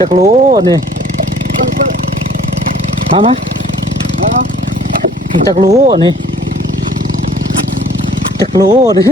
จักโลนี่มาจักโลนี่จักโลนี่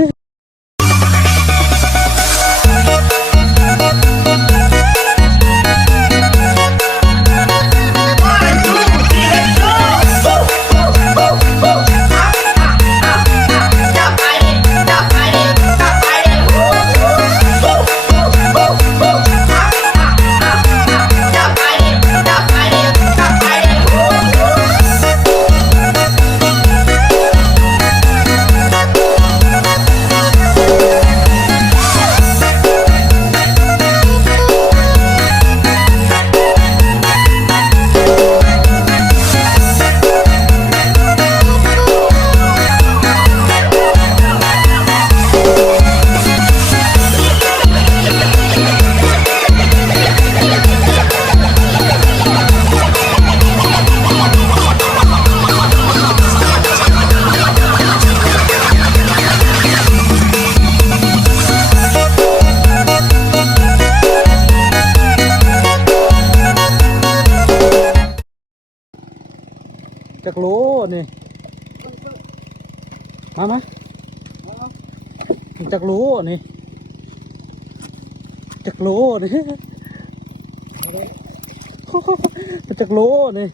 จักโลนี่มาจักโลนี่จักโลนี่จักโลนี่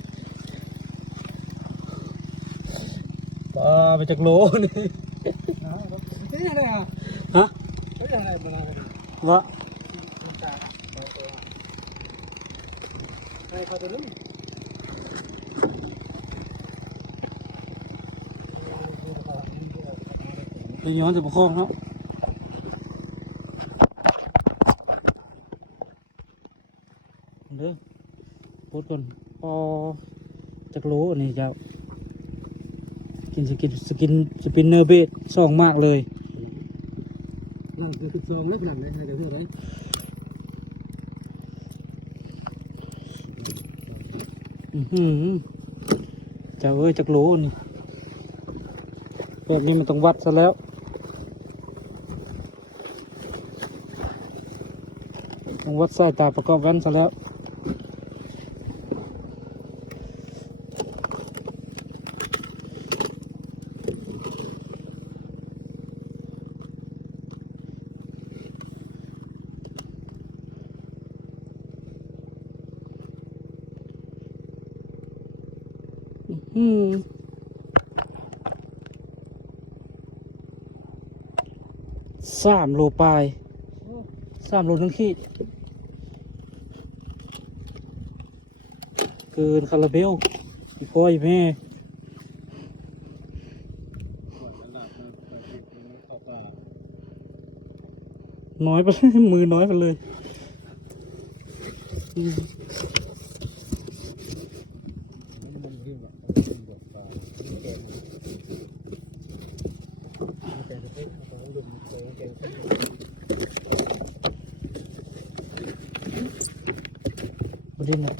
ไปจักโลนี่ฮะวะไปย้อนจะประคองครับเด้อพูดก่อนพอจักโลนี่เจ้ากินสปินเนอร์เบสซองมากเลยนั่นคือซองแล้วขนาดไหนเดี๋ยวเท่าไรเจ้าเอ้ยจักโลนี่แบบนี้มันต้องวัดซะแล้วต้องวัดสายตาประกอบกันซะแล้ว3 โลปลาย3 โลนึงขีดเกินคาราเบลอีพ่ออีแม่น้อยไปมือน้อยไปเลยบดินนะ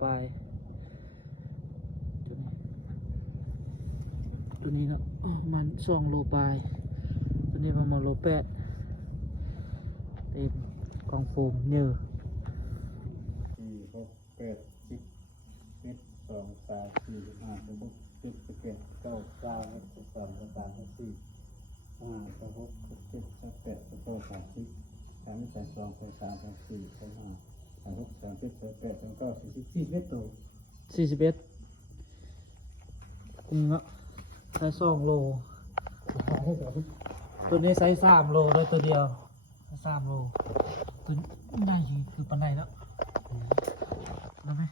ไปตัวนี้นะมัน2 โลปลายตัวนี้ประมาณ1.8 โลเต็มกองโฟมเยอะ4 6 8 10 1 2 3 4 5 6 7 8 9 10 11 12 13 14 15 16 17 18 19 20 21 22 23 24 25 26 27 28 29 40 41ตัว41นี่เนาะใช้2 โล ให้ก่อน ตัวนี้ไซส์3 โลด้วยตัวเดียว3 โลตัวได้อยู่คือปันไดแล้วได้ไหม